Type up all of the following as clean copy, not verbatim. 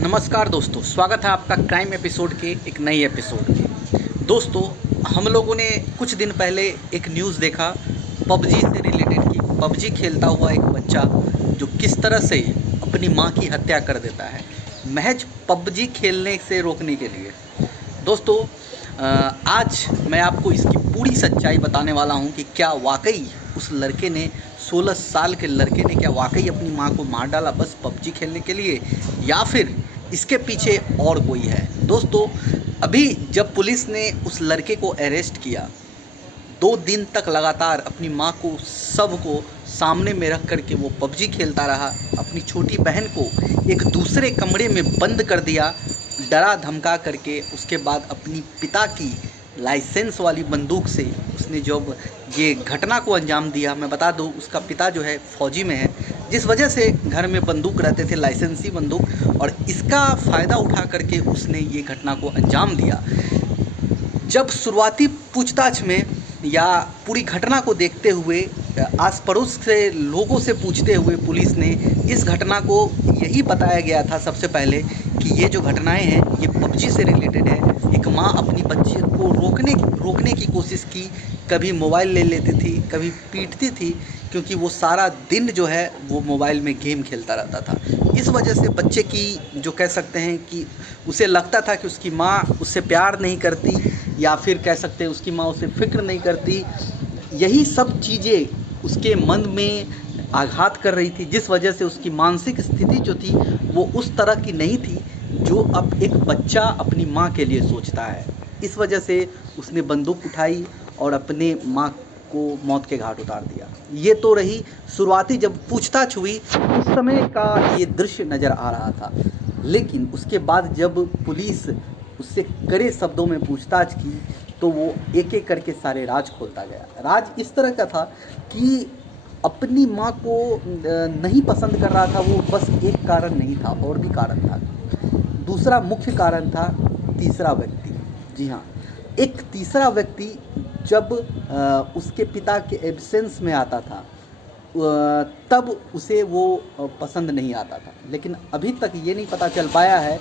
नमस्कार दोस्तों, स्वागत है आपका क्राइम एपिसोड के एक नई एपिसोड में। दोस्तों, हम लोगों ने कुछ दिन पहले एक न्यूज़ देखा पबजी से रिलेटेड की पबजी खेलता हुआ एक बच्चा जो किस तरह से अपनी मां की हत्या कर देता है महज पबजी खेलने से रोकने के लिए। दोस्तों, आज मैं आपको इसकी पूरी सच्चाई बताने वाला हूं कि क्या वाकई उस लड़के ने 16 साल के लड़के ने क्या वाकई अपनी मां को मार डाला बस पबजी खेलने के लिए, या फिर इसके पीछे और कोई है। दोस्तों, अभी जब पुलिस ने उस लड़के को अरेस्ट किया, 2 दिन तक लगातार अपनी मां को शव को सामने में रख करके वो पबजी खेलता रहा। अपनी छोटी बहन को एक दूसरे कमरे में बंद कर दिया, डरा धमका करके। उसके बाद अपनी पिता की लाइसेंस वाली बंदूक से उसने जब ये घटना को अंजाम दिया। मैं बता दूं, उसका पिता जो है फ़ौजी में है, जिस वजह से घर में बंदूक रहते थे, लाइसेंसी बंदूक, और इसका फ़ायदा उठा करके उसने ये घटना को अंजाम दिया। जब शुरुआती पूछताछ में या पूरी घटना को देखते हुए आस पड़ोस से लोगों से पूछते हुए पुलिस ने इस घटना को यही बताया गया था सबसे पहले कि ये जो घटनाएं हैं ये पबजी से रिलेटेड है। एक माँ अपनी बच्ची को रोकने की कोशिश की, कभी मोबाइल ले लेती थी, कभी पीटती थी, क्योंकि वो सारा दिन जो है वो मोबाइल में गेम खेलता रहता था। इस वजह से बच्चे की जो कह सकते हैं कि उसे लगता था कि उसकी माँ उससे प्यार नहीं करती, या फिर कह सकते हैं उसकी माँ उसे फिक्र नहीं करती। यही सब चीज़ें उसके मन में आघात कर रही थी, जिस वजह से उसकी मानसिक स्थिति जो थी वो उस तरह की नहीं थी जो अब एक बच्चा अपनी माँ के लिए सोचता है। इस वजह से उसने बंदूक उठाई और अपने माँ को मौत के घाट उतार दिया। ये तो रही शुरुआती जब पूछताछ हुई उस समय का ये दृश्य नज़र आ रहा था, लेकिन उसके बाद जब पुलिस उससे कड़े शब्दों में पूछताछ की तो वो एक एक करके सारे राज खोलता गया। राज इस तरह का था कि अपनी माँ को नहीं पसंद कर रहा था वो, बस एक कारण नहीं था, और भी कारण था। दूसरा मुख्य कारण था तीसरा व्यक्ति। जी हाँ, एक तीसरा व्यक्ति जब उसके पिता के एब्सेंस में आता था तब उसे वो पसंद नहीं आता था। लेकिन अभी तक ये नहीं पता चल पाया है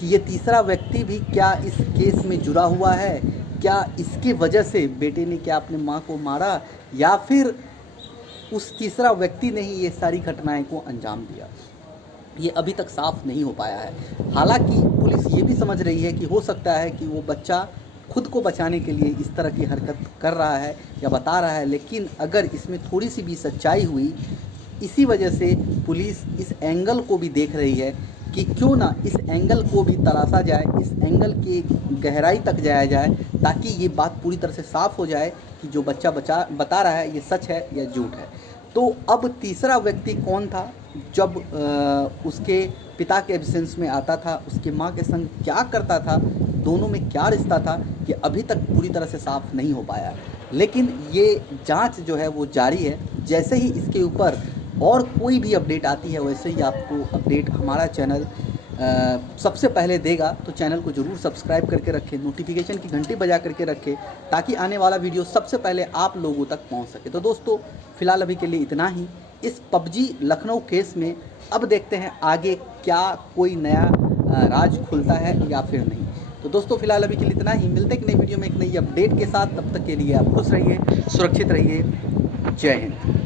कि ये तीसरा व्यक्ति भी क्या इस केस में जुड़ा हुआ है, क्या इसकी वजह से बेटे ने क्या अपनी माँ को मारा, या फिर उस तीसरा व्यक्ति ने ही ये सारी घटनाएं को अंजाम दिया। ये अभी तक साफ नहीं हो पाया है। हालांकि पुलिस ये भी समझ रही है कि हो सकता है कि वो बच्चा खुद को बचाने के लिए इस तरह की हरकत कर रहा है या बता रहा है, लेकिन अगर इसमें थोड़ी सी भी सच्चाई हुई, इसी वजह से पुलिस इस एंगल को भी देख रही है कि क्यों ना इस एंगल को भी तराशा जाए, इस एंगल की गहराई तक जाया जाए, ताकि ये बात पूरी तरह से साफ़ हो जाए कि जो बच्चा बता रहा है ये सच है या झूठ है। तो अब तीसरा व्यक्ति कौन था, जब उसके पिता के एब्सेंस में आता था, उसके माँ के संग क्या करता था, दोनों में क्या रिश्ता था, कि अभी तक पूरी तरह से साफ़ नहीं हो पाया। लेकिन ये जांच जो है वो जारी है। जैसे ही इसके ऊपर और कोई भी अपडेट आती है वैसे ही आपको अपडेट हमारा चैनल सबसे पहले देगा। तो चैनल को ज़रूर सब्सक्राइब करके रखें, नोटिफिकेशन की घंटी बजा करके रखें, ताकि आने वाला वीडियो सबसे पहले आप लोगों तक पहुंच सके। तो दोस्तों, फ़िलहाल अभी के लिए इतना ही इस पबजी लखनऊ केस में। अब देखते हैं आगे क्या कोई नया राज खुलता है या फिर नहीं। तो दोस्तों, फ़िलहाल अभी के लिए इतना ही। मिलते हैं एक नई वीडियो में एक नई अपडेट के साथ। तब तक के लिए आप खुश रहिए, सुरक्षित रहिए। जय हिंद।